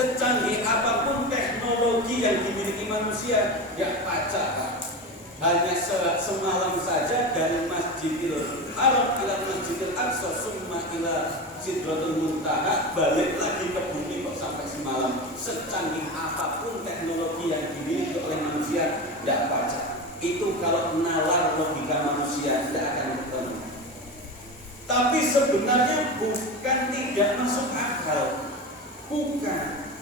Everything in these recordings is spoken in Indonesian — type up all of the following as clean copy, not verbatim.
Secanggih apapun teknologi yang dimiliki manusia, ya pacak. Hanya semalam saja dari Masjidil Haram ila Masjidil Aqsa summa ila Sidratul Muntaha, balik lagi ke bumi kok sampai semalam. Secanggih apapun teknologi yang dimiliki oleh manusia, tidak pacak. Itu kalau nalar logika manusia tidak akan ketemu. Tapi sebenarnya bukan tidak masuk akal, bukan.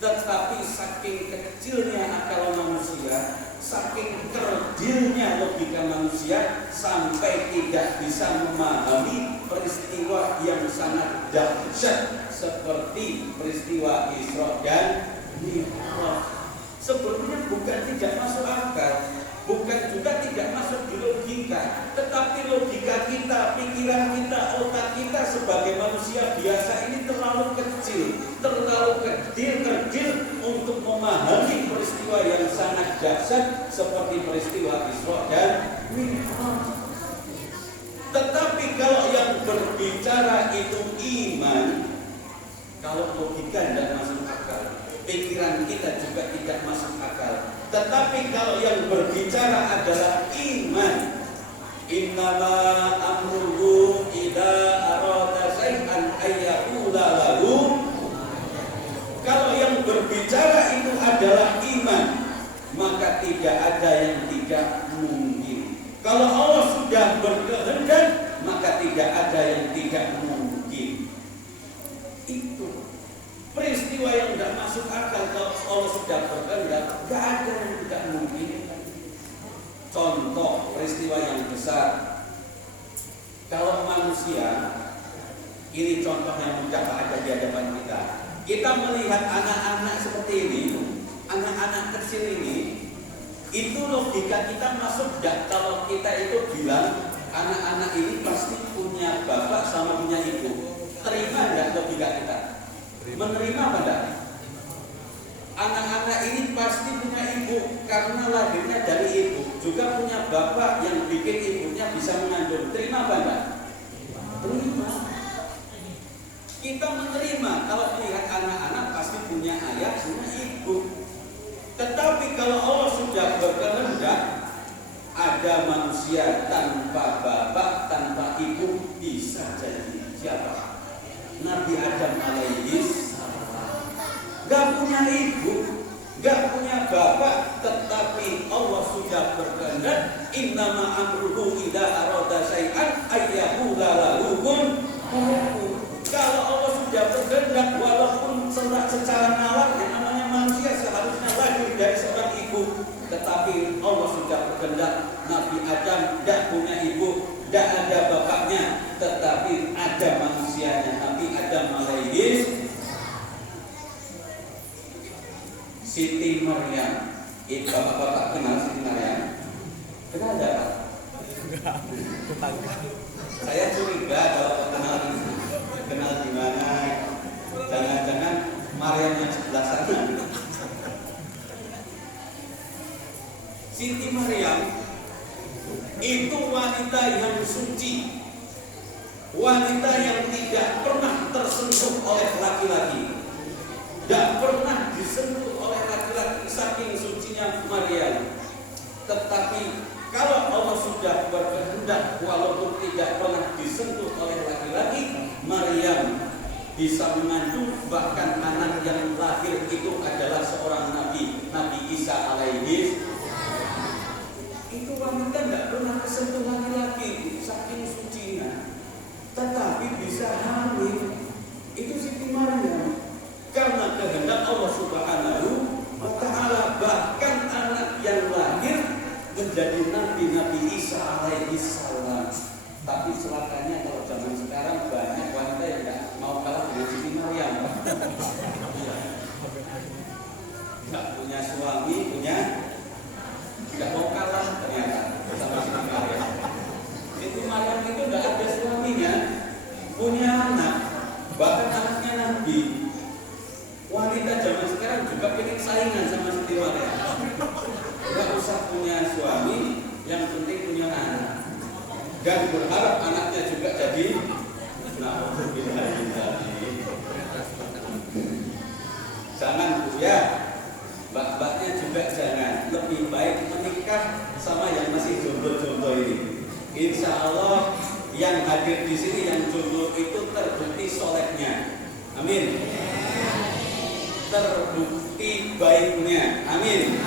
Tetapi saking kecilnya akal manusia, saking kerdilnya logika manusia, sampai tidak bisa memahami peristiwa yang sangat dahsyat seperti peristiwa Isra dan Mi'raj. Sebenarnya bukan tidak masuk akal, bukan juga tidak masuk di logika, tetapi logika kita, pikiran kita, otak kita sebagai manusia biasa ini terlalu kecil, terlalu kerdil untuk memahami peristiwa yang sangat dahsyat seperti peristiwa Isra dan Mi'raj. Tetapi kalau yang berbicara itu iman, kalau logika tidak masuk akal, pikiran kita juga tidak masuk akal. Tetapi kalau yang berbicara adalah iman, innama amruhu idza arada syai'an ayyaqula lahu. Kalau yang berbicara itu adalah iman, maka tidak ada yang tidak mungkin. Kalau Allah sudah berkehendak, maka tidak ada yang tidak mungkin. Itu peristiwa yang tidak masuk akal. Kalau Allah sudah berkehendak, tidak ada yang tidak mungkin. Contoh peristiwa yang besar, kalau manusia, ini contoh yang mudah ada di hadapan kita. Kita melihat anak-anak seperti ini, anak-anak kecil ini, itu logika kita masuk tidak? Kalau kita itu bilang anak-anak ini pasti punya bapak sama punya ibu, terima tidak logika kita? Menerima apa tidak? Anak-anak ini pasti punya ibu karena lahirnya dari ibu, juga punya bapak yang bikin ibunya bisa mengandung, terima apa tidak? Terima. Kita menerima kalau melihat anak-anak pasti punya ayah, punya ibu. Tetapi kalau Allah sudah berkehendak, ada manusia tanpa bapak, tanpa ibu, bisa jadi siapa? Nabi Adam alaihi salam. Gak punya ibu, gak punya bapak, tetapi Allah sudah berkehendak. Innama amruhu idza arada syai'an ayyaqula lahu kun fayakun. Kalau Allah sudah berkehendak, walaupun secara nalar yang namanya manusia seharusnya lahir dari seorang ibu, tetapi Allah sudah berkehendak. Nabi Adam tidak punya ibu, tidak ada bapaknya, tetapi ada manusianya. Nabi Adam alaihi Siti Maryam. Bapak-bapak kenal Siti Maryam? Kenal tidak Pak? Saya curiga kalau kenal ini. Kenal di mana? Jangan-jangan Maryam yang sebelah sana. Siti Maryam itu wanita yang suci, wanita yang tidak pernah tersentuh oleh laki-laki, tidak pernah disentuh oleh laki-laki, saking sucinya Maryam. Tetapi kalau Allah sudah berkehendak, walaupun tidak pernah disentuh oleh laki-laki, Maryam bisa mengandung, bahkan anak yang lahir itu adalah seorang nabi, Nabi Isa alaihi. Itu wanita tidak pernah kesentuh laki-laki, saking sucinya, tetapi bisa hamil. Itu Siti Maryam karena kehendak Allah Subhanahu wa Ta'ala. Bahkan anak yang lahir menjadi Nabi Isa alaihi salam. Tapi celakanya kalau zaman sekarang banyak wanita yang tidak mau kalah dengan Siti Maryam. Tidak punya suami, tidak mau kalah ternyata sama Siti Maryam. Siti Maryam itu tidak ada suaminya, punya anak, bahkan anaknya Nabi. Wanita zaman sekarang juga pengen saingan sama Siti Maryam. Tidak usah punya suami, yang penting punya anak. Dan berharap anaknya juga jadi Jangan Bu ya. Mbak-mbaknya juga jangan. Lebih baik menikah sama yang masih jomblo-jomblo ini. Insya Allah yang hadir di sini yang jomblo itu terbukti solehnya. Amin. Terbukti baiknya. Amin.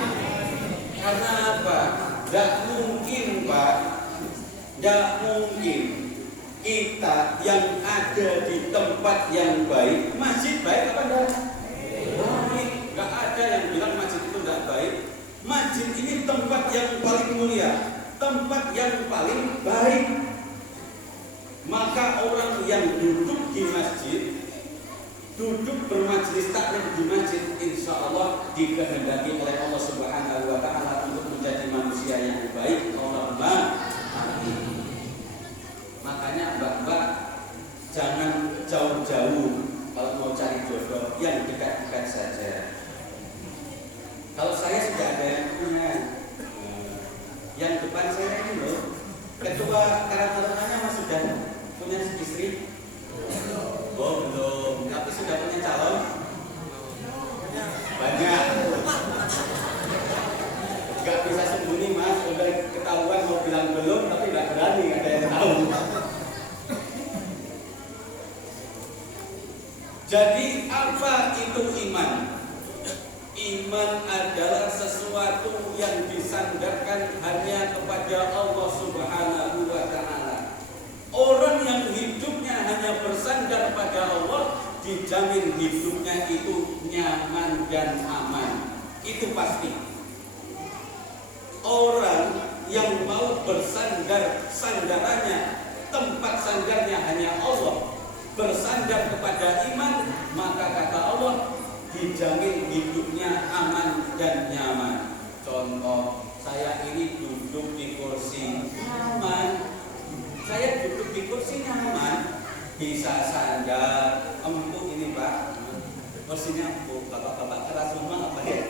Karena apa? Tidak mungkin Pak, tidak mungkin kita yang ada di tempat yang baik. Masjid baik apa enggak? Baik. Enggak ada yang bilang masjid itu enggak baik. Masjid ini tempat yang paling mulia, tempat yang paling baik. Maka orang yang duduk di masjid, duduk bermajelis taklim di masjid, insya Allah dikehendaki oleh Allah Subhanahu wa Ta'ala untuk menjadi manusia yang baik. Allahumma amin. Makanya mbak-mbak jangan jauh-jauh kalau mau cari jodoh, yang dekat-dekat saja. Kalau saya sudah ada yang punya, yang depan saya ini loh, ketua karantina mas sudah punya istri? Oh belum, tapi sudah punya calon? Banyak. Gak bisa sembunyi mas, udah ketahuan mau bilang belum, tapi gak berani, ada yang tahu. Jadi apa itu iman? Iman adalah sesuatu yang disandarkan hanya kepada Allah Subhanahu wa Ta'ala. Orang yang hidupnya hanya bersandar pada Allah, dijamin hidupnya itu nyaman dan aman. Itu pasti. Orang yang mau bersandar, sandarannya, tempat sandarnya hanya Allah, bersandar kepada iman, maka kata Allah dijamin hidupnya aman dan nyaman. Contoh, saya ini duduk di kursi nyaman. Saya duduk di kursi nyaman, bisa sandar, empuk ini Pak. Kursinya empuk, bapak-bapak keras rumah apa ya?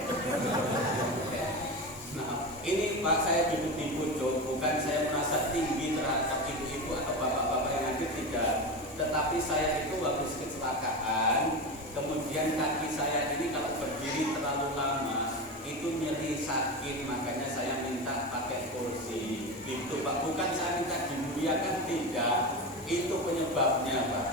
Nah, ini Pak saya duduk di pojok, bukan saya merasa tinggi terhadap ibu-ibu atau bapak-bapak yang hadir, tidak. Tetapi saya itu habis kecelakaan, kemudian kaki saya ini kalau berdiri terlalu lama itu nyeri sakit, makanya saya minta pakai kursi. Itu Pak, bukan saya minta dimuliakan, tidak. Itu penyebabnya Pak.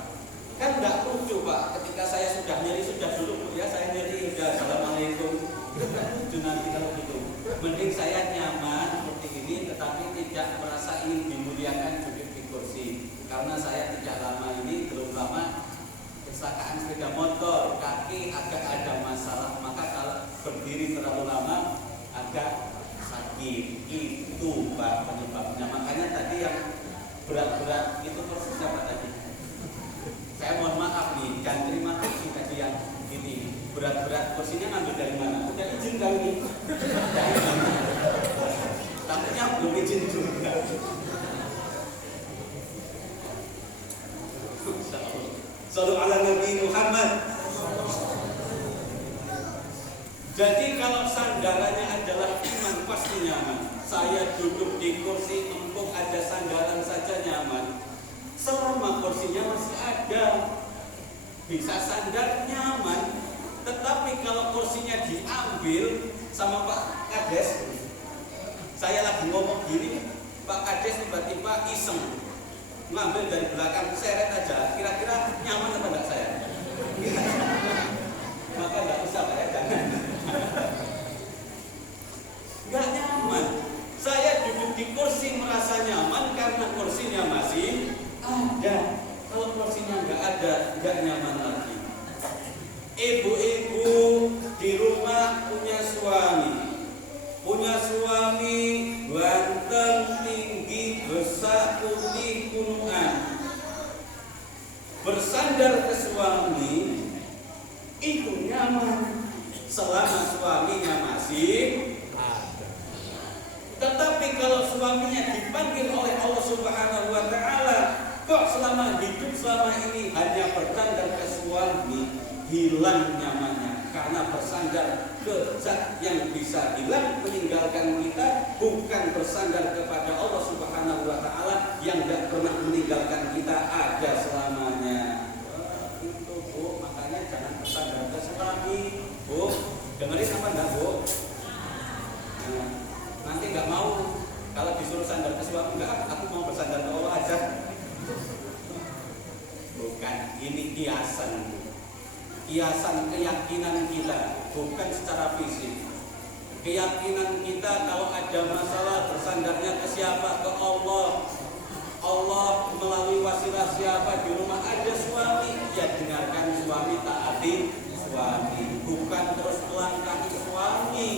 Kan nggak lucu Pak, ketika saya sudah nyeri, sudah dulu ya saya nyeri, udah assalamualaikum. Itu nggak lucu nanti kalau gitu. Mending saya nyaman seperti ini, tetapi tidak merasa ingin dimuliakan duduk di kursi. Karena saya tidak lama ini, belum lama kecelakaan sepeda motor, kaki agak ada masalah, maka kalau berdiri terlalu lama agak sakit. Itu Pak penyebabnya. Makanya tadi yang berat-berat itu persis apa tadi? Saya mohon maaf nih, dan terima kasih tadi yang ini berat-berat kursinya ngambil dari mana? Udah izin kali ini. Takutnya belum izin juga. Sallu ala Nabi Muhammad. Jadi kalau sandarannya adalah iman pasti nyaman. Saya duduk di kursi empuk, ada sandaran saja nyaman. Selama kursinya masih ada, bisa sandar nyaman. Tetapi kalau kursinya diambil sama Pak Kades, saya lagi ngomong gini, Pak Kades tiba-tiba iseng ngambil dari belakang, seret aja, kira-kira nyaman apa enggak saya? Maka enggak usah Pak ya, jangan. Enggak nyaman. Saya duduk di kursi merasa nyaman karena kursinya masih ada. Kalau kursinya enggak ada, enggak nyaman lagi. Ibu-ibu di rumah punya suami ganteng, tinggi, besar, putih, kunuan. Bersandar ke suami itu nyaman selama suaminya masih ada. Tetapi kalau suaminya dipanggil oleh Allah Subhanahu wa Ta'ala, kok selama hidup selama ini hanya bersandar ke suami, hilang nyamannya. Karena bersandar ke zat yang bisa hilang, meninggalkan kita, bukan bersandar kepada Allah Subhanahu wa Ta'ala yang tidak pernah meninggalkan kita, ada selamanya. Itu Bu, makanya jangan bersandar ke suami, kiasan keyakinan kita, bukan secara fisik. Keyakinan kita kalau ada masalah bersandarnya ke siapa? Ke Allah. Allah melalui wasilah siapa? Di rumah ada suami, ya dengarkan suami, taati suami, bukan terus melangkahi suami.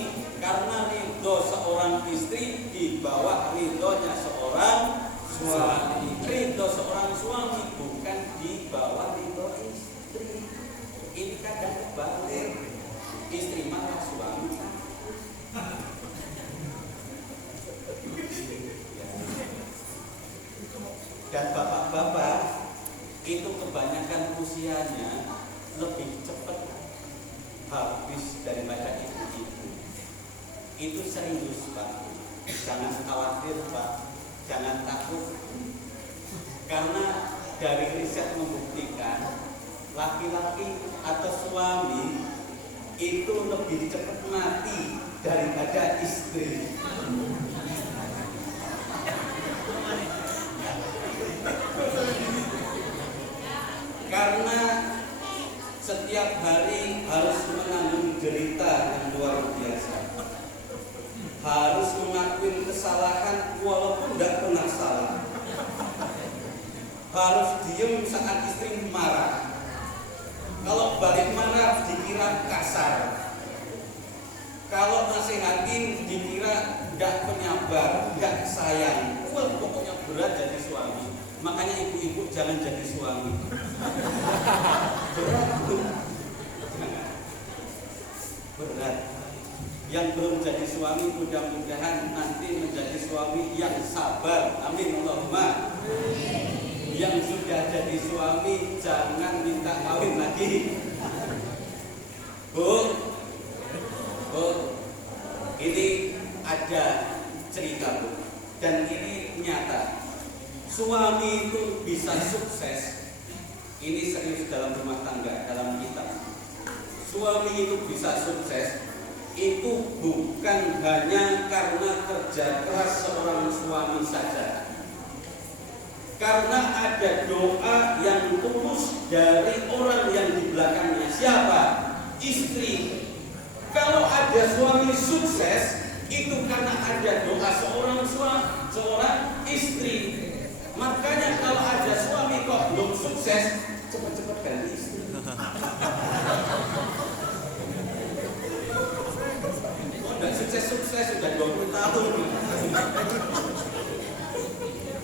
Karena ridho seorang istri di bawah ridhonya seorang suami. Ridho seorang suami bukan di bawah ridho istri. Ini kadang kebalik, istri marah suami. Dan bapak-bapak itu kebanyakan usianya lebih cepat habis daripada ibu-ibu. Itu serius Pak. Jangan khawatir Pak, jangan takut. Karena dari riset membuktikan laki-laki atau suami itu lebih cepat mati daripada istri. Karena setiap hari harus menanggung derita yang luar biasa, harus mengakui kesalahan walaupun tidak pernah salah, harus diem saat istri marah. Kalau balik marah dikira kasar, kalau nasihatin dikira tidak penyabar, tidak sayang. Wah, pokoknya berat jadi suami. Makanya ibu-ibu jangan jadi suami. Berat tuh. Berat. Yang belum jadi suami mudah-mudahan nanti menjadi suami yang sabar. Amin Allahumma. Yang sudah jadi suami jangan minta kawin lagi. Bu, ini ada cerita Bu, dan ini nyata. Suami itu bisa sukses. Ini serius dalam rumah tangga, dalam kita. Suami itu bisa sukses itu bukan hanya karena kerja keras seorang suami saja. Karena ada doa yang tulus dari orang yang di belakangnya. Siapa? Istri. Kalau ada suami sukses itu karena ada doa seorang istri. Makanya kalau ada suami kok belum sukses, cepat-cepat ganti istri. Oh, udah sukses sudah 20 tahun.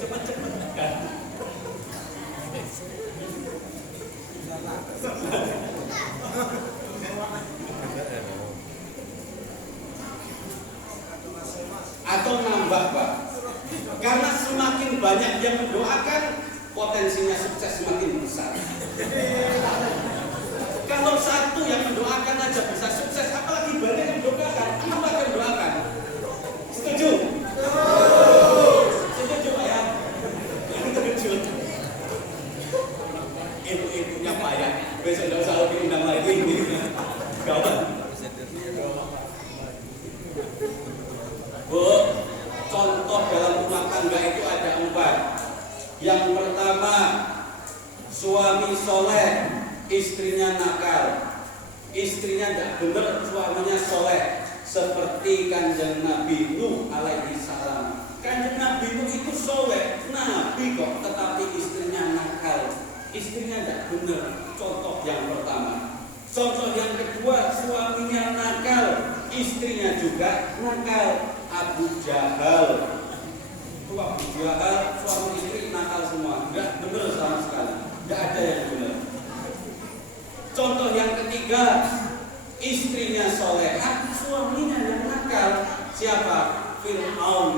Cepat-cepat ganti. Atau nambah Pak. Karena semakin banyak yang mendoakan, potensinya sukses semakin besar. Kalau satu yang mendoakan aja bisa sukses, apalagi banyak yang mendoakan. Apa yang mendoakan? Setuju? Setuju Pak ya? Setuju. Ibu-ibunya payah. Besok tidak usah lagi undang lagi. Gawat. Bu, contoh dalam rumah tangga itu ada 4. Yang pertama, suami soleh, istrinya nakal. Istrinya tidak benar, suaminya soleh. Seperti kanjeng Nabi Nuh alaihi salam. Kanjeng Nabi Nuh itu soleh, Nabi kok, tetapi istrinya nakal. Istrinya tidak benar. Contoh yang pertama. Contoh yang kedua, suaminya nakal, istrinya juga nakal. Abu Jahal. Itu Abu Jahal, suami istri nakal semua. Enggak benar sama sekali. Enggak ada yang benar. Contoh yang ketiga, istrinya solehah, suaminya yang nakal. Siapa? Fir'aun.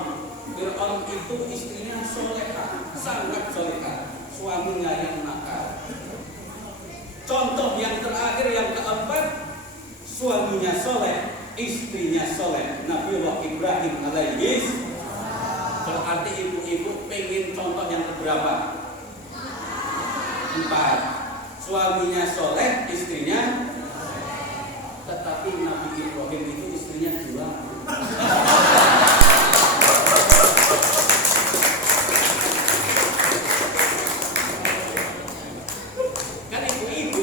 Fir'aun itu istrinya solehah, sangat solehah. Suaminya yang nakal. Contoh yang terakhir, yang keempat, suaminya soleh, istrinya soleh. Nabiullah Ibrahim alaihi. Berarti ibu-ibu pengen contoh yang keberapa? 4. Suaminya soleh, istrinya. Tetapi Nabi Ibrahim itu istrinya 2. Kan ibu-ibu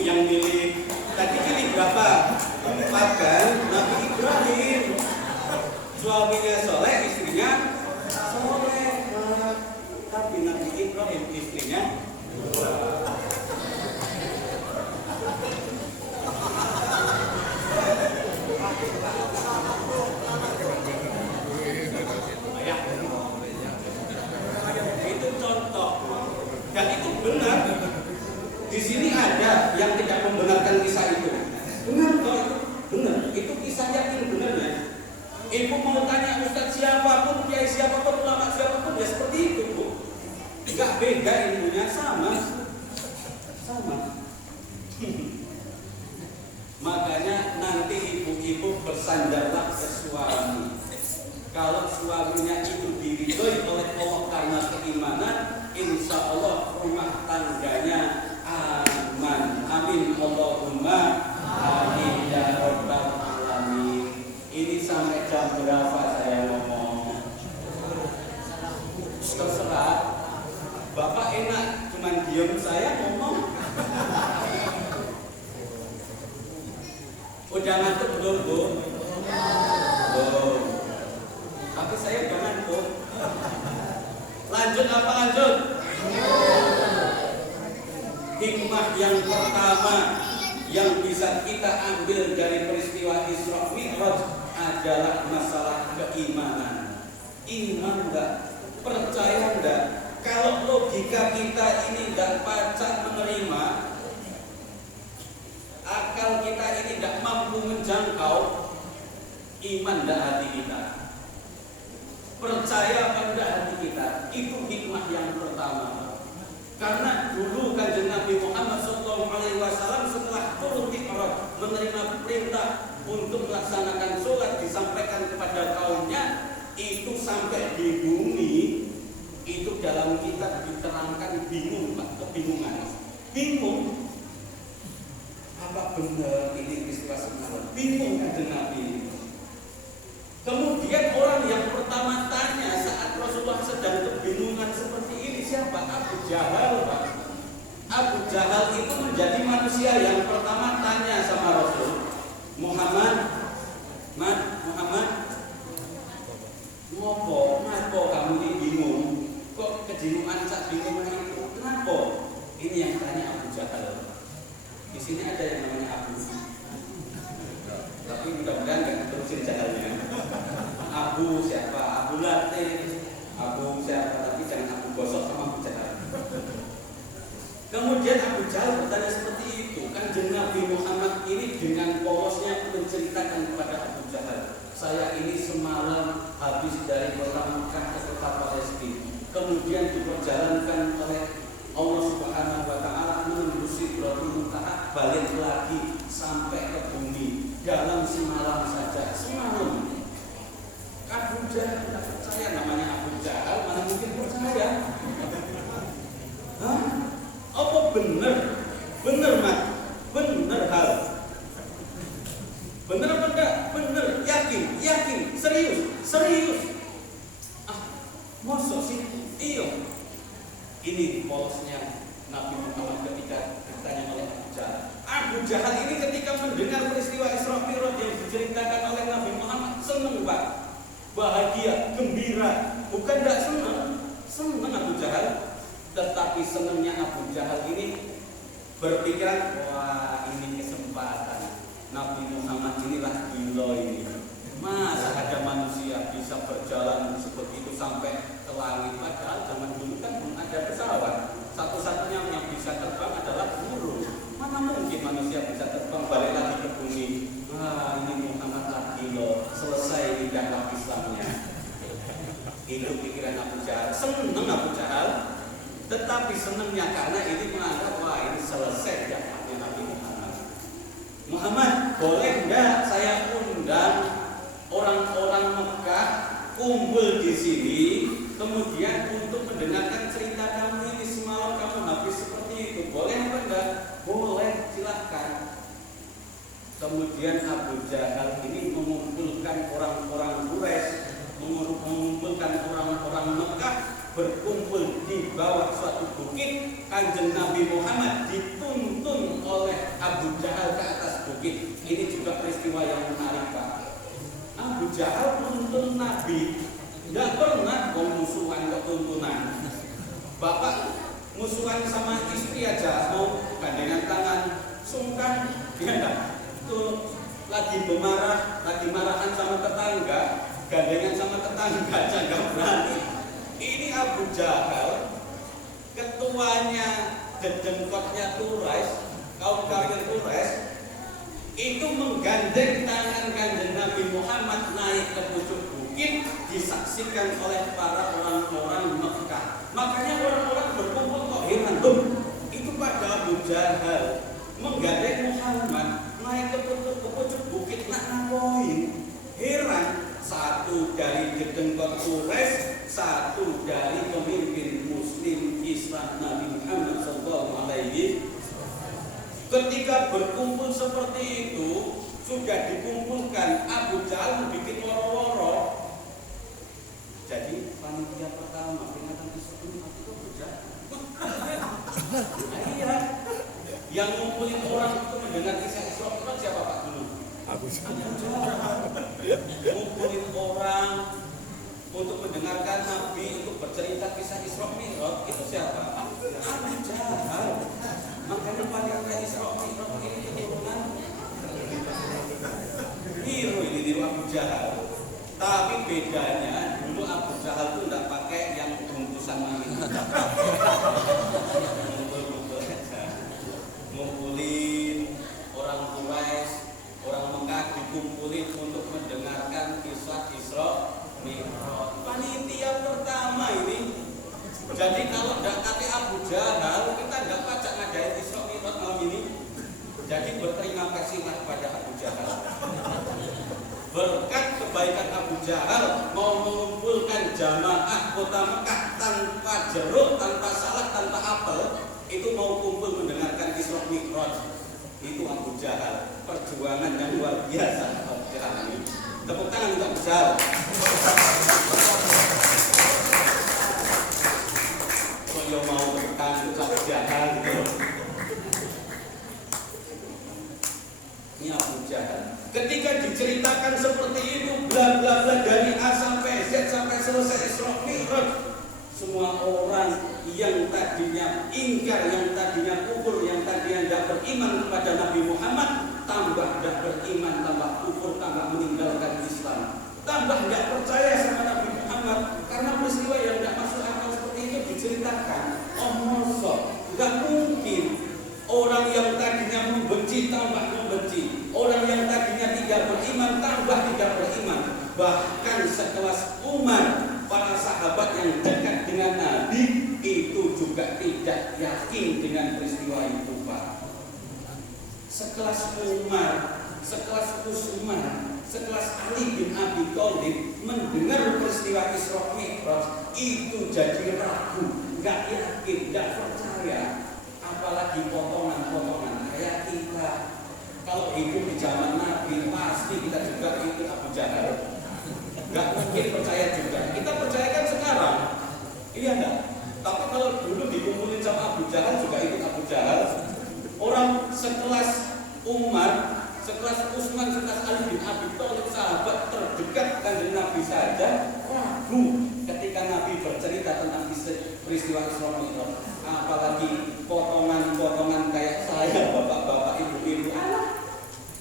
ibu bersandarlah ke suami. Kalau suaminya itu diridhoi oleh Allah karena keimanan, insya Allah rumah tangganya aman. Amin Allahumma amin ya rabbal alamin. Ini sampai jam berapa saya ngomong? Terserah. Bapak enak, cuman diem, saya ngomong. Udah ngantuk belum, Bu? Belum. Tapi saya udah ngantuk. Lanjut apa lanjut? Hikmah yang pertama yang bisa kita ambil dari peristiwa Isra Mi'raj adalah masalah keimanan. Iman enggak? Percaya enggak? Kalau logika kita ini enggak pacak menerima, akal kita ini enggak mampu menjangkau, iman enggak hati kita. Percaya apa enggak hati kita? Itu hikmah yang pertama. Karena dulu Kanjeng Nabi Muhammad SAW setelah turun Mi'raj menerima perintah untuk melaksanakan sholat disampaikan kepada kaumnya, itu sampai di bumi itu dalam kitab diterangkan bingung, Pak, kebingungan. Bingung. Apa benar ini peristiwa sebenarnya? Bingung Kanjeng Nabi. Kemudian orang yang pertama tanya saat Rasulullah sedang kebingungan seperti ini siapa? Abu Jahal, Pak. Abu Jahal itu menjadi manusia yang pertama tanya sama Rasul, Muhammad, ngopo kamu ini bingung? Kok kebingungan sak bingungan itu? Kenapa? Ini yang tanya Abu Jahal. Di sini ada yang namanya Abu. Tapi mudah-mudahan nggak terusin jahalnya. Abu siapa? Abu Latif, Abu siapa? Tapi jangan Abu Gosok sama Abu Jahal. Kemudian Abu Jahal bertanya seperti itu. Kanjeng Nabi Muhammad ini dengan polosnya menceritakan kepada Abu Jahal, saya ini semalam habis dari kota Mekah ke kota Palestina, kemudian diperjalankan oleh Allah Subhanahu wa Ta'ala menuju Sidratul Muntaha, balik lagi sampai ke bumi dalam semalam saja. Semalam. Abu Jahal tidak percaya, namanya Abu Jahal, mana mungkin percaya? Hah? Apa benar? Benar, Mak? Benar hal? Benar apa enggak? Benar, yakin, serius. Masa sih? Iya. Ini polosnya Nabi Muhammad ketika ditanya oleh Abu Jahal. Abu Jahal ini ketika mendengar peristiwa Isra Mi'raj yang diceritakan oleh Nabi Muhammad, senang, Pak. Bahagia, gembira. Bukan enggak senang Abu Jahal. Tetapi senangnya Abu Jahal ini berpikiran, wah ini kesempatan. Nabi Muhammad inilah gila ini. Masa ada manusia bisa berjalan seperti itu sampai ke langit? Padahal zaman dulu kan belum ada pesawat. Satu-satunya yang bisa terbang adalah burung. Mana mungkin manusia bisa terbang balik lagi ke bumi? Wah ini Muhammad lagi loh. Selesai ini dakwah Islamnya. Itu pikiran Abu Jahal. Seneng Abu Jahal. Tetapi senangnya karena ini menganggap wah ini selesai dakwahnya Nabi Muhammad. Muhammad, boleh enggak saya undang orang-orang Mekah kumpul di sini, kemudian untuk mendengarkan cerita kamu ini semalam kamu habis seperti itu, boleh apa enggak? Boleh, silahkan. Kemudian Abu Jahal ini mengumpulkan orang-orang Quraisy, mengumpulkan orang-orang Mekah, berkumpul di bawah suatu bukit. Kanjeng Nabi Muhammad dituntun oleh Abu Jahal ke atas bukit. Ini juga peristiwa yang menarik, Pak. Abu Jahal menuntun Nabi, tidak pernah musuhan ke tuntunan. Bapak musuhan sama istri aja mau gandengan tangan, sungkan, ya tuh lagi bermarah, lagi marahan sama tetangga, gandengan sama tetangga aja nggak berani. Ini Abu Jahal, ketuanya dedengkotnya Quraisy, kaum kafir Quraisy, itu menggandeng tangan Kanjeng Nabi Muhammad naik ke pucuk bukit, disaksikan oleh para orang-orang Mekah. Makanya orang-orang berkumpul kok heran tuh. Itu pada Abu Jahal menggandeng Muhammad naik ke pucuk bukit nak Abu Jahal bikin woro-woro. Jadi panitia pertama peringatan Isra Mi'raj itu Abu Jahal. Iya. Yang ngumpulin orang itu mendengar kisah Isra Mi'raj siapa Pak dulu? Abu Jahal. Ngumpulin orang untuk mendengarkan Nabi untuk bercerita kisah Isra Mi'raj itu siapa? Abu Jahal. Makanya panitia Isra Mi'raj ini keturunan Hiro, ini tiru Abu Jahal. Tapi bedanya dulu Abu Jahal itu tidak pakai yang bungkusan mami. Ngumpulin orang Quraisy, orang Mekah dikumpulin untuk mendengarkan kisah Isra Mi'raj. Panitia pertama ini. Jadi kalau tidak pakai Abu Jahal, kita tidak pacak ngadain Isra Mi'raj malam ini. Jadi berterima kasihlah pada Abu Jahal. Berkat kebaikan Abu Jahal mau mengumpulkan jamaah kota Mekah tanpa jeruk, tanpa salah, tanpa apel, itu mau kumpul mendengarkan Isra Mi'raj. Itu Abu Jahal. Perjuangan yang luar biasa Abu Jahal ini. Tepuk tangan untuk Abu Jahal. Kalau mau tepuk tangan untuk Abu Jahal gitu. Ini Abu Jahal. Ketika diceritakan seperti itu, bla bla bla dari A sampai Z sampai selesai Isra Mi'raj, semua orang yang tadinya ingkar, yang tadinya kufur, yang tadinya tidak beriman kepada Nabi Muhammad, tambah tidak beriman, tambah kufur, tambah meninggalkan Islam, tambah tidak percaya sama Nabi Muhammad karena peristiwa yang tidak masuk akal seperti itu diceritakan. Oh mosok, nggak mungkin. Orang yang tadinya membenci tambah membenci. Orang yang tadinya tidak beriman tambah tidak beriman. Bahkan sekelas Umar, para sahabat yang dekat dengan Nabi itu juga tidak yakin dengan peristiwa itu, Pak. Sekelas Umar, sekelas Utsman, sekelas Ali bin Abi Thalib mendengar peristiwa Isra Mi'raj itu jadi ragu, nggak yakin, nggak percaya. Apalagi potongan-potongan kayak kita. Kalau hidup di zaman Nabi pasti kita juga ikut Abu Jahal. Gak mungkin percaya juga. Kita percayakan sekarang, iya enggak? Tapi kalau dulu dikumpulin sama Abu Jahal juga ikut Abu Jahal. Orang sekelas Umar, sekelas Utsman, sekelas Ali bin Abi Thalib, sahabat terdekat kanjeng Nabi saja ragu ketika Nabi bercerita tentang peristiwa Isra Mi'raj. Apalagi potongan-potongan kayak saya, bapak-bapak, ibu-ibu, anak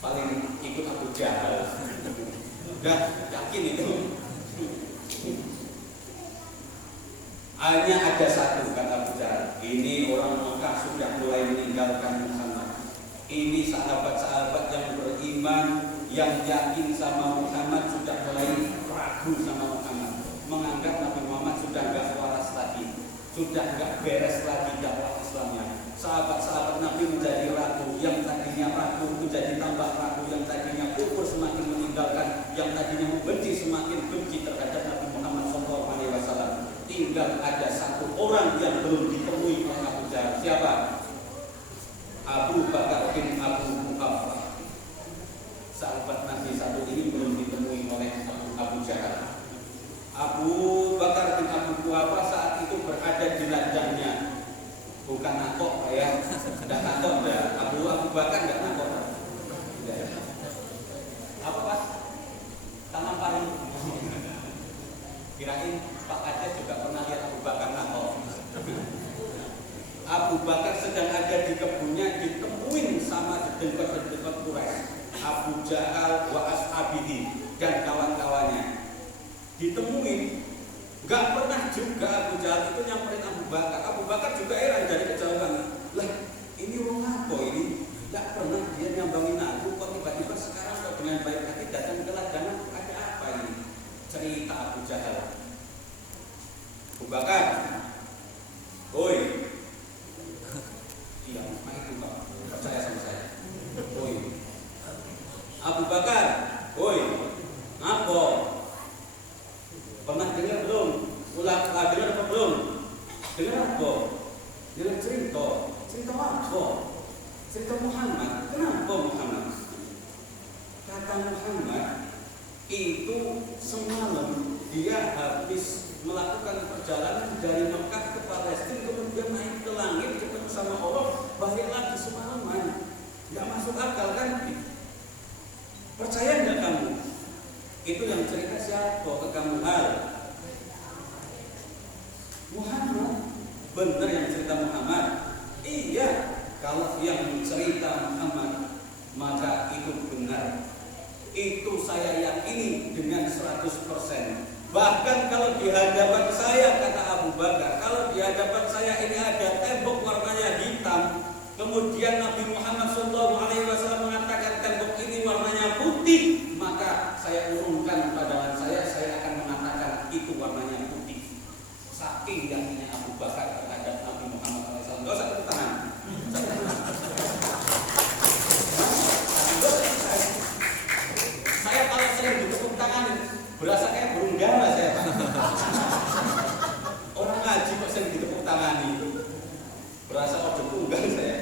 paling ikut Abu Jahal. Udah yakin itu. Hanya ada satu kata Abu Jahal. Ini orang Mekah sudah mulai meninggalkan Muhammad. Ini sahabat-sahabat yang beriman, yang yakin sama Muhammad sudah mulai ragu sama Muhammad, menganggap Nabi Muhammad sudah enggak waras lagi, sudah enggak beres lagi dakwah Islamnya. Sahabat-sahabat Nabi menjadi ragu, yang tadinya ragu menjadi tambah ragu, yang tadinya kufur semakin meninggalkan, yang tadinya membenci semakin benci terhadap Nabi Muhammad SAW. Tinggal ada satu orang yang belum ditemui oleh Abu Jahal. Siapa? Abu Bakar bin Abu Quhafah. Sahabat Nabi satu ini belum ditemui oleh Abu Jahal. Abu Bakar bin Abu Quhafah saat itu berada di ladangnya. Bukan nakok ya, tidak nakok ya. Abu Bakar tidak nakok. Apa Pak? Tangan paling. Kirain Pak Aceh juga pernah lihat Abu Bakar nakok. Abu Bakar sedang ada di kebunnya, ditemuin sama dedengkot Quraisy, Abu Jahal wa ashabihi dan kawan-kawannya. Ditemuin, nggak pernah juga Abu Jahal itu nyamperin Abu Bakar. Abu Bakar juga heran dari kejauhan. Lah, ini wong apa ini? Nggak pernah dia nyambangin aku, kok tiba-tiba sekarang kok dengan baik hati datang ke ladang. Ada apa ini? Cerita Abu Jahal. Abu Bakar, oi. Iya, itu Pak. Percaya sama saya. Oi. Abu Bakar, oi. Apa? Pernah dengar belum? Dengar apa belum? Dengar apa? Dengar cerita. Cerita apa? Cerita Muhammad. Kenapa Muhammad? Kata Muhammad, itu semalam dia habis melakukan perjalanan dari Mekah ke Palestina, kemudian naik ke langit ketemu sama Allah, balik lagi semalaman. Nggak masuk akal kan? Percaya nggak kamu? Itu yang cerita siapa ke kamu? Muhammad. Benar yang cerita Muhammad? Iya. Kalau yang cerita Muhammad, maka itu benar. Itu saya yakini dengan 100%. Bahkan kalau di hadapan saya, kata Abu Bakar, kalau di hadapan saya ini ada tembok warnanya hitam, kemudian Nabi Muhammad SAW mengatakan tembok ini warnanya putih, maka saya urungkan pandangan saya akan mengatakan itu warnanya putih. Saking yakinnya Abu Bakar terhadap Nabi Muhammad SAW. Gak usah tepuk tangan. Saya kalau sering ditepuk tangan berasa kayak burung dara saya, Pak. Orang ngaji kok sering ditepuk tangan itu, berasa ojek tunggal saya.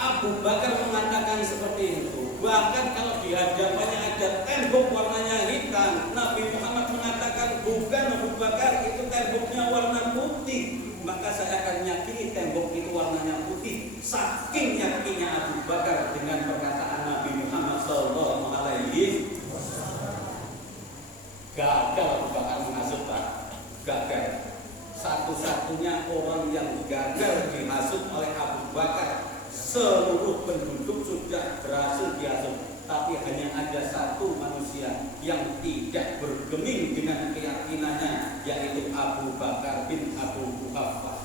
Abu Bakar mengatakan seperti itu. Bahkan kalau di hadapannya ada tembok warnanya hitam, Nabi Muhammad mengatakan bukan Abu Bakar, itu temboknya warna putih, maka saya akan yakini tembok itu warnanya putih. Saking yakinnya Abu Bakar dengan perkataan Nabi Muhammad SAW. Gagal Abu Bakar menghasut, Pak. Gagal. Satu-satunya orang yang gagal dihasut oleh Abu Bakar. Seluruh penduduk sudah berhasil dihasut, tapi hanya ada satu manusia yang tidak bergeming dengan keyakinannya, yaitu Abu Bakar bin Abu Quhafah.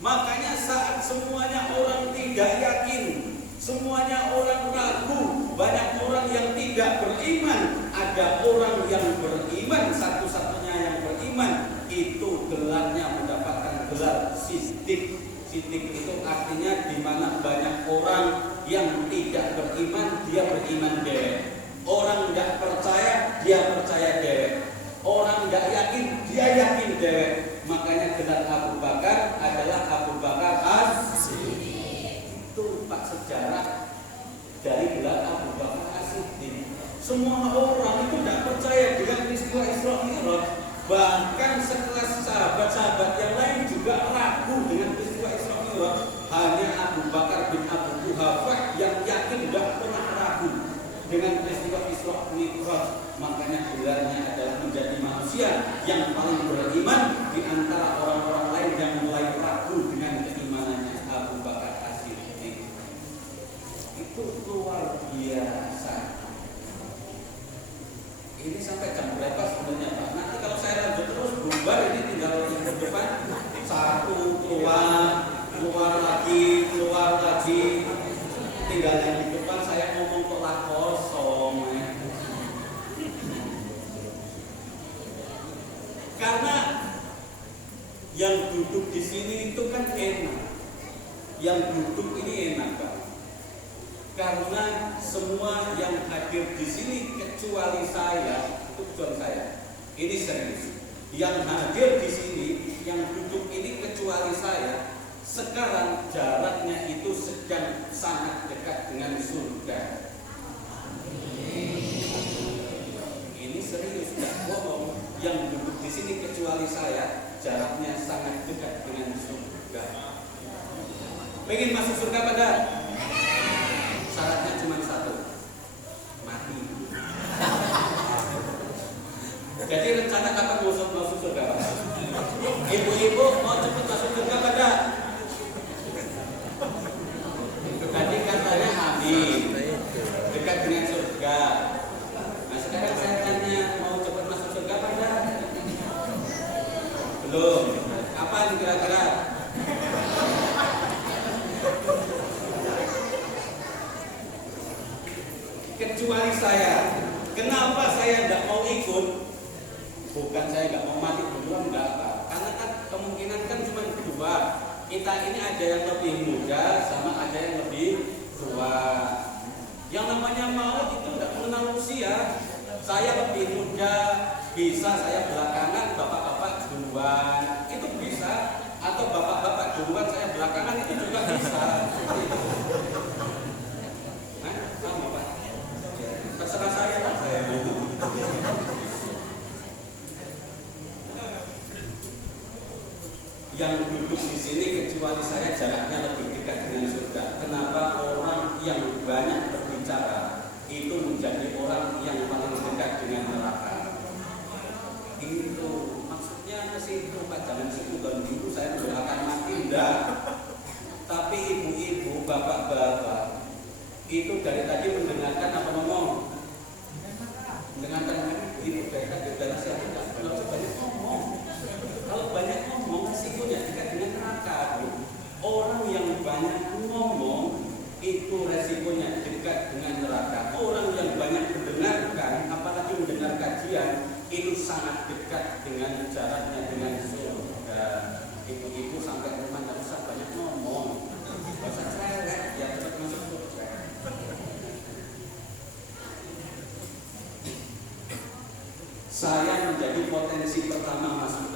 Makanya saat semuanya orang tidak yakin, semuanya orang ragu, banyak orang yang tidak beriman, ada orang yang beriman, satu-satunya yang beriman, itu gelarnya mendapatkan gelar Siddiq. Siddiq itu artinya di mana banyak orang yang tidak beriman, dia beriman dewek. Orang tidak percaya, dia percaya dewek. Orang tidak yakin, dia yakin dewek. Makanya gelar Abu Bakar adalah Abu Bakar As-Siddiq. Itu Pak sejarah dari gelar Abu Bakar As-Siddiq. Semua orang itu tidak percaya dengan peristiwa Isra Mi'raj. Bahkan sekelas sahabat-sahabat yang lain juga ragu dengan peristiwa Isra Mi'raj. Hanya Abu Bakar bin Abu Quhafah yang yakin, tidak pernah ragu dengan peristiwa Isra Mi'raj. Makanya gelarnya adalah menjadi manusia yang paling beriman di antara orang-orang lain yang mulai ragu dengan keimanannya. Abu Bakar As-Siddiq itu luar biasa. Ini sampai jam berapa sebenarnya, Pak? Nanti kalau saya lanjut terus bubar, ini tinggal di depan satu keluar lagi, tinggal yang di depan saya ngomong kok lah kosong. Karena yang duduk di sini itu kan enak, yang duduk ini enak, Pak. Karena semua yang hadir di sini kecuali saya, tujuan saya, ini serius. Yang hadir di sini, yang duduk ini kecuali saya, sekarang jaraknya itu sedang sangat dekat dengan surga. Ini serius, tidak bohong. Yang duduk di sini kecuali saya, jaraknya sangat dekat dengan surga. Pengen masuk surga pada? Syaratnya cuma satu, mati. Jadi rencana kapan masuk surga, Pak? Ibu-ibu mau cepat masuk surga pada? Tadi katanya amin, dekat dengan surga. Nah sekarang saya tanya, mau cepat masuk surga pada? Belum. Kapan kira-kira? Kecuali saya. Kenapa saya tidak mau ikut? Bukan saya nggak mau mati duluan, enggak, Pak. Karena kan kemungkinan kan cuma dua. Kita ini ada yang lebih muda sama ada yang lebih tua. Yang namanya maut itu tidak mengenal usia. Saya lebih muda, bisa saya belakangan, bapak-bapak duluan, itu bisa. Atau bapak-bapak duluan, saya belakangan, itu juga bisa. Nah, sama, Pak. menurut saya jaraknya lebih dekat dengan surga. Kenapa orang yang banyak berbicara itu menjadi orang yang paling dekat dengan neraka? Itu maksudnya ke situ, Pak, jangan situ dan itu saya doakan mati enggak. Tapi ibu-ibu, bapak-bapak itu dari tadi mendengarkan apa ngomong? Mendengarkan ibu dari tadi udah nasihat tidak? Kalau banyak ngomong, kalau banyak ngomong resikonya dekat dengan neraka. Orang yang banyak ngomong itu resikonya dekat dengan neraka. Orang yang banyak mendengarkan, apalagi mendengar kajian, itu sangat dekat dengan jaraknya dengan surga. Ibu-ibu sampai rumah nggak usah banyak ngomong, nggak usah cerewet, ya tetap masuk surga. Saya menjadi potensi pertama masuk